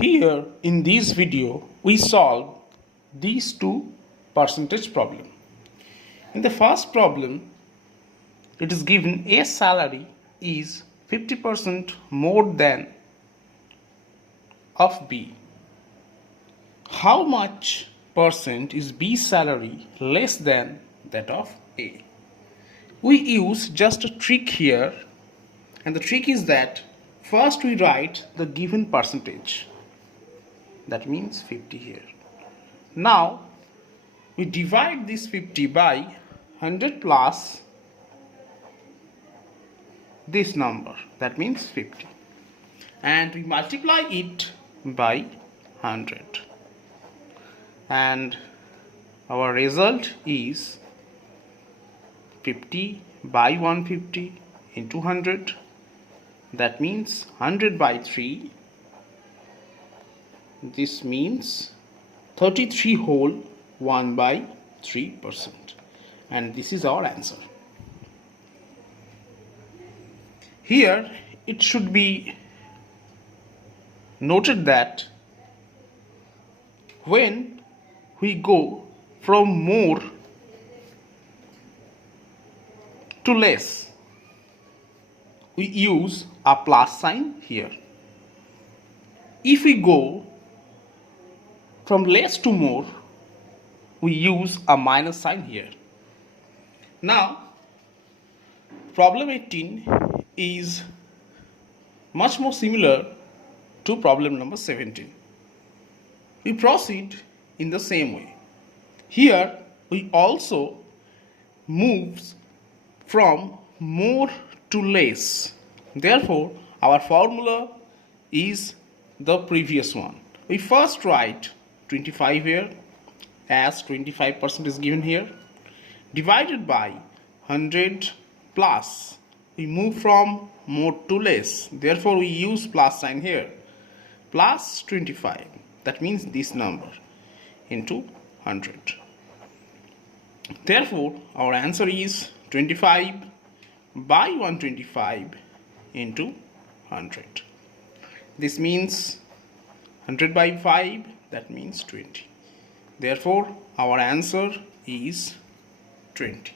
Here in this video we solve these two percentage problem. In the first problem it is given A salary is 50% more than of B. How much percent is B salary less than that of A? We use just a trick here, and the trick is that first we write the given percentage, that means 50 here. Now we divide this 50 by 100 plus this number, that means 50, and we multiply it by 100, and our result is 50 by 150 into 100, that means 100 by 3, this means 33 whole 1 by 3%, and this is our answer. Here it should be noted that when we go from more to less, we use a plus sign here. If we go from less to more, we use a minus sign here. Now problem 18 is much more similar to problem number 17. We proceed in the same way. Here we also move from more to less. Therefore our formula is the previous one. We first write 25 here, as 25% is given here, divided by 100 plus. We move from more to less, therefore we use plus sign here, plus 25, that means this number, into 100. Therefore our answer is 25 by 125 into 100. This means 100 by 5, that means 20. Therefore our answer is 20.